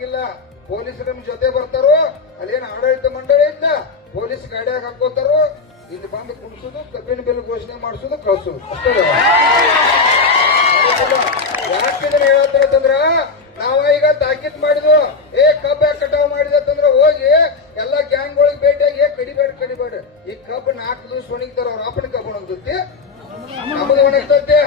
ಬರಂಗಿಲ್ಲ ಪೊಲೀಸರು ನಮ್ ಜೊತೆ ಬರ್ತಾರೋ, ಅಲ್ಲೇನು ಆಡಳಿತ ಮಂಡಳಿ ಇಲ್ಲ ಪೊಲೀಸ್ ಗಾಡಿಯಾಗ ಹಾಕೋತಾರೋ ಇಲ್ಲಿ ಬಂದು ಕುಣಿಸೋದು, ಕಬ್ಬಿನ ಬಿಲ್ ಘೋಷಣೆ ಮಾಡಿಸೋದು, ಕಳಿಸೋದು. ಯಾಕೆಂದ್ರ ಯಾಕಿದ್ರೆ ನಾವ ಈಗ ತಾಕೀತ್ ಮಾಡಿದ್ವು. ಏ, ಕಬ್ಬ ಕಟಾವ್ ಮಾಡಿದತ್ತಂದ್ರ ಹೋಗಿ ಎಲ್ಲಾ ಗ್ಯಾಂಗ್ ಗ್ಯಾಂಗ್ಗಳಿಗೆ ಭೇಟಿಯಾಗಿ ಕಡಿಬೇಡ ಕಡಿಬೇಡ. ಈ ಕಬ್ಬು ನಾಲ್ಕು ದಿವಸ ಒಣಗಿತಾರ, ಅವ್ರ ಅಪ್ಪನ ಕಬ್ಬು ಒಣಗ್ತೈತಿ.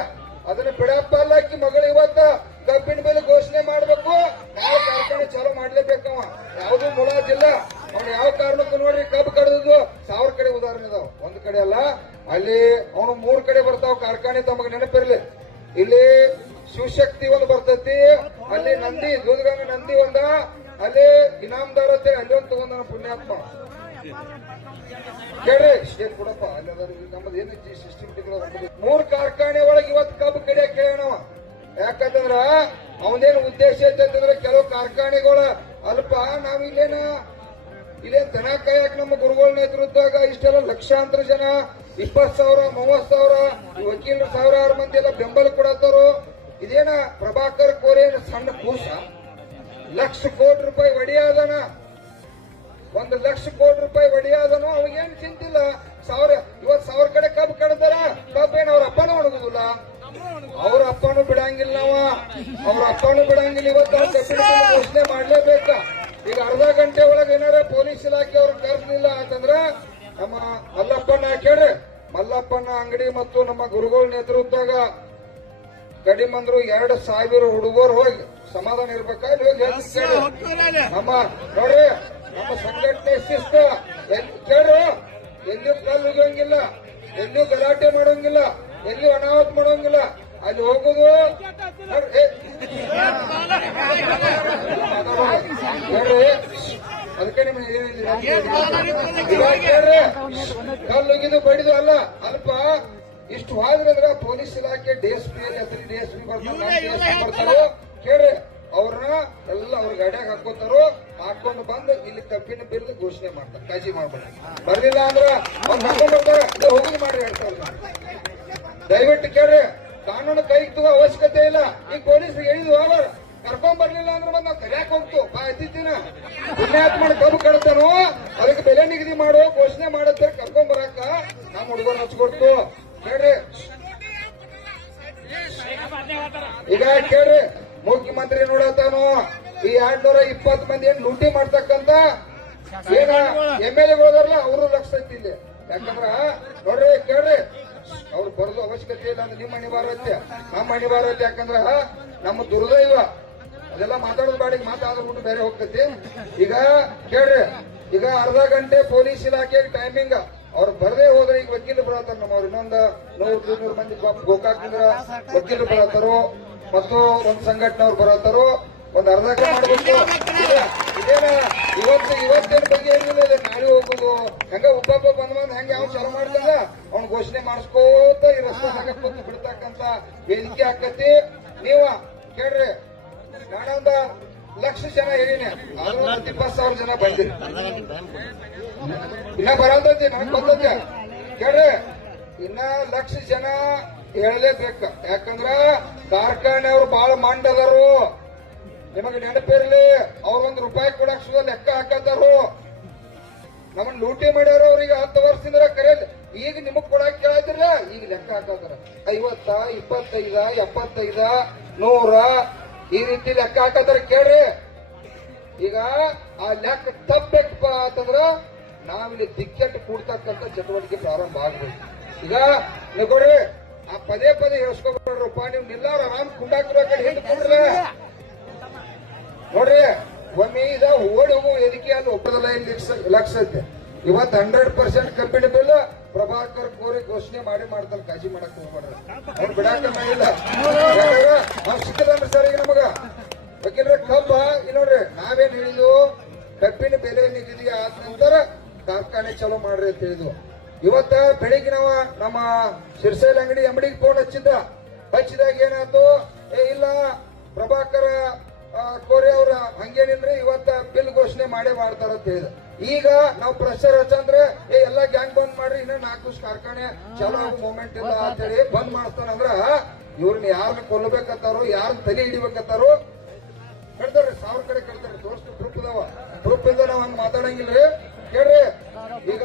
ಕಾರ್ಖಾನೆ ತಮಗೆ ನೆನಪಿರಲಿ. ಇಲ್ಲಿ ಶಿವಶಕ್ತಿ ಒಂದು ಬರ್ತೈತಿ. ಅಲ್ಲಿ ನಂದಿ ದೂದಗಂಗ ನಂದಿ ಒಂದ, ಅಲ್ಲಿ ಇನಾಮದಾರ ಅಲ್ಲಿ ಒಂದು ತಗೊಂಡ ಪುಣ್ಯಾತ್ಮ. ಏನ್ ಕೊಡಪ್ಪ, ಅಲ್ಲಿ ನಮ್ಮದು ಏನು ಸಿಸ್ಟಮ್ ಮೂರ್ ಕಾರ್ಖಾನೆ ಒಳಗೆ ಇವತ್ತು ಕಬ್ಬು ಕಡಿಯ ಕೇಳೋಣ ಯಾಕಂತಂದ್ರ ಅವನೇನು ಉದ್ದೇಶ ಐತಂತಂದ್ರೆ ಕೆಲವು ಕಾರ್ಖಾನೆಗಳ ಅಲ್ಪ, ನಾವ್ ಇಲ್ಲೇನ, ಇಲ್ಲೇನ್ ದನ ಕಾಯಕ್ ನಮ್ಮ ಗುರುಗಳ ನೇತೃತ್ವದಾಗ ಇಷ್ಟೆಲ್ಲ ಲಕ್ಷಾಂತರ ಜನ ಇಪ್ಪತ್ ಸಾವಿರ, ಮೂವತ್ತು ಸಾವಿರ ವಕೀಲರು ಸಾವಿರಾರು ಮಂದಿ ಎಲ್ಲ ಬೆಂಬಲ ಕೊಡತ್ತಾರು ಇದೇನ ಪ್ರಭಾಕರ್ ಕೋರೇನ ಸಣ್ಣ ಕೂಸ? ಲಕ್ಷ ಕೋಟಿ ರೂಪಾಯಿ ಒಡೆಯಾದನ. ಒಂದು ಲಕ್ಷ ಕೋಟಿ ರೂಪಾಯಿ ಒಡೆಯಾದನು ಅವಾಗೇನ್ ಚಿಂತಿಲ್ಲ. ಸಾವಿರ ಇವತ್ ಸಾವಿರ ಕಡೆ ಕಬ್ಬು ಕಡ್ತಾರ ಕಬ್ಬು ಏನು ಅವ್ರ ಅಪ್ಪನೂ ಒಣಗುದಿಲ್ಲ. ಅವ್ರ ಅಪ್ಪನು ಬಿಡಂಗಿಲ್ಲ ನಾವ. ಅವ್ರ ಅಪ್ಪನು ಬಿಡಂಗಿಲ್ಲ. ಇವತ್ತು ಅವ್ರ ಘೋಷಣೆ ಮಾಡ್ಲೇಬೇಕ. ಈಗ ಅರ್ಧ ಗಂಟೆ ಒಳಗೆ ಏನಾರ ಪೊಲೀಸ್ ಇಲಾಖೆ ಅವ್ರು ಕರ್ಸಲಿಲ್ಲ ಅಂತಂದ್ರ ನಮ್ಮ ಮಲ್ಲಪ್ಪನ ಕೇಳ್ರಿ. ಮಲ್ಲಪ್ಪನ ಅಂಗಡಿ ಮತ್ತು ನಮ್ಮ ಗುರುಗಳ ನೇತೃತ್ವದಾಗ ಕಡಿಮಂದ್ರು ಎರಡು ಸಾವಿರ ಹುಡುಗರು ಹೋಗಿ ಸಮಾಧಾನ ಇರ್ಬೇಕಾದ್ರೆ. ನಮ್ಮ ನೋಡ್ರಿ ನಮ್ಮ ಸಂಘಟನೆ ಶಿಸ್ತ. ಎಲ್ಲಿ ಕೇಳ್ರಿ ಎಲ್ಲಿಯೂ ಕಲ್ಲು ಉಗಿಯಂಗಿಲ್ಲ ಎಲ್ಲಿ ಗಲಾಟೆ ಮಾಡೋಂಗಿಲ್ಲ ಎಲ್ಲಿ ಅನಾಹುತ ಮಾಡೋಂಗಿಲ್ಲ. ಅಲ್ಲಿ ಹೋಗುದು ನೋಡ್ರಿ, ಅದಕ್ಕೆ ಕಲ್ಲುಗಿದು ಬಡಿದು ಅಲ್ಲ ಅಲ್ಪ ಇಷ್ಟು ಹೋದ್ರಂದ್ರ ಪೊಲೀಸ್ ಇಲಾಖೆ ಡಿಎಸ್ಪಿ ಹೆಸರು ಡಿಎಸ್ಪಿ ಬರ್ತಾರೆ ಕೇಳ್ರಿ ಅವ್ರನ್ನ ಎಲ್ಲ ಅವ್ರ ಗಾಡಿಯಾಗ ಹಾಕೋತಾರೋ ಹಾಕೊಂಡು ಬಂದು ಇಲ್ಲಿ ಕಬ್ಬಿನ ಬಿಲ್ ಘೋಷಣೆ ಮಾಡ್ತಾರೆ ಕಾಜಿ ಮಾಡ್ಬೇಡ ಬರ್ಲಿಲ್ಲ ಅಂದ್ರ ಅವ್ರು ಹಾಕೊಂಡ್ ಬರ್ತಾರ ಇದು ಹೋಗುದು ಮಾಡ್ರಿ ಹೇಳ್ತಾರ ದಯವಿಟ್ಟು ಕೇಳ್ರಿ ಕಾನೂನು ಕೈ ತಗೋ ಅವಶ್ಯಕತೆ ಇಲ್ಲ. ಈ ಪೊಲೀಸ್ ಹೇಳಿದ್ವು ಅವರು ಕರ್ಕೊಂಡ್ ಬರ್ಲಿಲ್ಲ ಅಂದ್ರೆ ಬಂದ್ ನಾವು ಕರ್ಯಾಕ್ ಹೋಗ್ತು. ಬಾ ಎತ್ತಿನ ಮಾಡಿ ಕಬ್ಬು ಕಡ್ತಾನು? ಅದಕ್ಕೆ ಬೆಲೆ ನಿಗದಿ ಮಾಡೋ, ಘೋಷಣೆ ಮಾಡತ್ತೆ ಕರ್ಕೊಂಡ್ ಬರಾಕ ನಮ್ಮ ಹುಡುಗರು ಹಚ್ಕೊಡ್ತು. ಹೇಳ್ರಿ. ಈಗ ಕೇಳ್ರಿ ಮುಖ್ಯಮಂತ್ರಿ ನೋಡತಾನು ಈ ಎರಡ್ ನೂರ ಇಪ್ಪತ್ ಮಂದಿ ಏನ್ ಲೂಟಿ ಮಾಡ್ತಕ್ಕಂತ? ಏನ ಎಂ ಎಲ್ ಎಗಳದಾರಲ್ಲ ಅವರು ಲಕ್ಷ ಐತಿ ಇಲ್ಲಿ ಯಾಕಂದ್ರ, ನೋಡ್ರಿ, ಕೇಳ್ರಿ. ಅವ್ರು ಬರೋದು ಅವಶ್ಯಕತೆ ಇಲ್ಲ ಅಂದ್ರೆ ನಿಮ್ಮ ಅನಿವಾರ್ಯತೆ. ನಮ್ಮ ಅನಿವಾರ್ಯತೆ ಯಾಕಂದ್ರ, ನಮ್ಮ ದುರ್ದೈವ. ಅದೆಲ್ಲ ಮಾತಾಡೋದು ಮಾತಾಡೋ ಮಾತಾಡ್ಬಿಟ್ಟು ಬೇರೆ ಹೋಗ್ತೈತಿ. ಈಗ ಕೇಳ್ರಿ, ಈಗ ಅರ್ಧ ಗಂಟೆ ಪೊಲೀಸ್ ಇಲಾಖೆ ಟೈಮಿಂಗ್ ಅವ್ರು ಬರದೇ ಹೋದ್ರೆ ಈಗ ವಕೀಲರು ಬರತ್ತಾರ ನಮ್ಮ ಅವ್ರು. ಇನ್ನೊಂದು ನೂರು ನೂರು ಮಂದಿ ಗೋಕಾಕ್ನಿಂದ ವಕೀಲರು ಬರತ್ತಾರೋ. ಮತ್ತು ಒಂದ್ ಸಂಘಟನೆ ಅವ್ರು ಬರತ್ತಾರೋ. ಒಂದ್ ಅರ್ಧ ಗಂಟೆ ಮಾಡ್ಬೇಕು ಇದೇನ? ಇವತ್ತು ಇವತ್ತಿನ ಬಗ್ಗೆ ಏನಿಲ್ಲ ನಾಳೆ ಹೋಗೋದು. ಹಂಗ ಒಬ್ಬೊಬ್ಬ ಬಂದ್ ಬಂದ್ ಹೆಂಗ ಯಾವ ಚಾಲು ಮಾಡ್ತಾನ? ಅವ್ನ ಘೋಷಣೆ ಮಾಡಿಸ್ಕೋತ ಈ ರಸ್ತೆ ಬಿಡ್ತಕ್ಕಂತ ವೇದಿಕೆ ಆಕತಿ. ನೀವ ಕೇಳ್ರಿ ನಾನೊಂದ ಲಕ್ಷ ಜನ ಹೇಳಿನಿ ಆದ್ರೂ ಇಪ್ಪತ್ತು ಇಪ್ಪತ್ ಸಾವಿರ ಜನ ಬಂದಿರಿ ಇನ್ನ ಬರಲ್ದೈತಿ ನಮಗ್ ಬಂದೈತಿ ಕೇಳ್ರಿ, ಇನ್ನ ಲಕ್ಷ ಜನ ಹೇಳಲೇಬೇಕು. ಯಾಕಂದ್ರ ಕಾರ್ಖಾನೆ ಅವ್ರು ಬಹಳ ಮಂಡದರು ನಿಮಗೆ ನೆನಪಿರ್ಲಿ, ಅವ್ರ ಒಂದ್ ರೂಪಾಯಿ ಕೊಡಕ್ ಸುದ ಲೆಕ್ಕ ಹಾಕತ್ತಾರು ನಮ್ಮನ್ನ ಲೂಟಿ ಮಾಡ್ಯಾರ ಅವ್ರಿಗೆ ಹತ್ತು ವರ್ಷದಿಂದ ಕರೆಯಲ್ ಈಗ ನಿಮಗ್ ಕೊಡಕ್ ಕೇಳತ್ತಿರಲ್ಲ ಈಗ ಲೆಕ್ಕ ಹಾಕತ್ತಾರ ಐವತ್ತ, ಇಪ್ಪತ್ತೈದ, ಎಪ್ಪತ್ತೈದ, ನೂರ ಈ ರೀತಿ ಲೆಕ್ಕ ಹಾಕಂದ್ರೆ ಕೇಳ್ರಿ. ಈಗ ಆ ಲೆಕ್ಕ ತಪ್ಪಬೇಕಪ್ಪ ಅಂತಂದ್ರ ನಾವಿಲ್ಲಿ ದಿಕ್ಕೆಟ್ಟು ಕೂಡ್ತಕ್ಕಂಥ ಚಟುವಟಿಕೆ ಪ್ರಾರಂಭ ಆಗ್ಬೇಕು. ಈಗ ನೋಡ್ರಿ ಆ ಪದೇ ಪದೇ ಹೇಳ್ಸ್ಕೊಬೇಡ್ರಪ್ಪ ನೀವು ನಿಲ್ಲಾರ ಆರಾಮ್ ಕುಂಡಾಕಿರೋ ಹಿಂದ್ ಹಿಂದೆ ಕೊಡ್ರಿ ನೋಡ್ರಿ ಒಮ್ಮೆ ಇದ ಓಡಿ ಹೋಗುವ ವೇದಿಕೆ ಅಲ್ಲಿ ಲೈನ್ ಲಕ್ಷ ಐತೆ ಇವತ್ತು hundred percent complete bill Prabhakar Kori ಘೋಷಣೆ ಮಾಡಿ ಮಾಡ್ತಾರೆ ಕಾಜಿ ಮಾಡಕ್ ಹೋಗ್ಬಾರ್ದು ಅವ್ರು ಬಿಡಾಕ ಮಾಡಿಲ್ಲ ಚಲೋ ಮಾಡ್ರಿ ಅಂತ ಹೇಳಿದ್ವು ಇವತ್ತ ಬೆಳಿಗ್ಗೆ ನಾವ ನಮ್ಮ ಶಿರ್ಸೈಲ್ ಅಂಗಡಿ ಅಂಗಡಿಗೆ ಫೋನ್ ಹಚ್ಚಿದ್ದ. ಹಚ್ಚಿದಾಗ ಏನಾಯ್ತು? ಏ, ಇಲ್ಲ, ಪ್ರಭಾಕರ ಕೋರಿ ಅವ್ರ ಹಂಗೇನಿಲ್ರಿ, ಇವತ್ತ ಬಿಲ್ ಘೋಷಣೆ ಮಾಡೇ ಮಾಡ್ತಾರ ಅಂತ ಹೇಳಿದ ಈಗ ನಾವು ಪ್ರೆಷರ್ ಹಚ್ಚಂದ್ರೆ, ಏ, ಎಲ್ಲಾ ಗ್ಯಾಂಗ್ ಬಂದ್ ಮಾಡ್ರಿ, ಇನ್ನ ನಾಲ್ಕು ಕಾರ್ಖಾನೆ ಚಲೋ ಮೂಮೆಂಟ್ ಇಲ್ಲ ಅಂತ ಹೇಳಿ ಬಂದ್ ಮಾಡ್ತಾನಂದ್ರ ಇವ್ರನ್ನ ಯಾರನ್ನ ಕೊಲ್ಲಬೇಕತ್ತಾರೋ ಯಾರನ್ನ ತಲೆ ಹಿಡಿಬೇಕತ್ತಾರೋ ಕಡ್ತಾರ್ರಿ ಸಾವಿರ ಕಡೆ ಕಡ್ತಾರ ದೋಸ್ತ ಗ್ರೂಪ್ ಇದಾವ. ಗ್ರೂಪ್ ಇಲ್ದ ನಾವ್ ಹಂಗ ಮಾತಾಡಂಗಿಲ್ರಿ. ಕೇಳ್ರಿ ಈಗ